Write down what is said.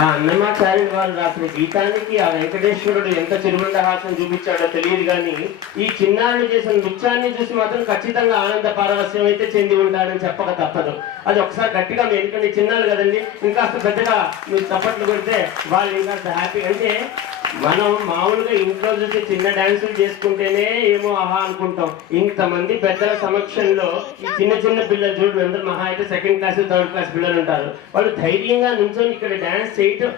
ఆ అన్నమాచార్యుల వారు రాసిన గీతానికి ఆ వెంకటేశ్వరుడు ఎంత చిరుమందహాసం చూపించాడో తెలియదు కానీ ఈ చిన్నారులు చేసిన నృత్యాన్ని చూసి మాత్రం ఖచ్చితంగా ఆనంద పారవస్యం అయితే చెంది ఉంటాడని చెప్పక తప్పదు. అది ఒకసారి గట్టిగా మీరు ఎందుకంటే చిన్నారులు కదండి, ఇంకాస్త పెద్దగా మీరు చప్పట్లు కొడితే వాళ్ళు ఇంకాస్త హ్యాపీ. అంటే మనం మామూలుగా ఇంట్లో చూసి చిన్న డాన్సులు చేసుకుంటేనే ఏమో ఆహా అనుకుంటాం. ఇంతమంది పెద్దల సమక్షంలో ఈ చిన్న చిన్న పిల్లలు చూడు, అందరూ మహా అయితే సెకండ్ క్లాస్ థర్డ్ క్లాస్ పిల్లలు ఉంటారు. వాళ్ళు ధైర్యంగా నుంచొని ఇక్కడ డాన్స్ చేయటం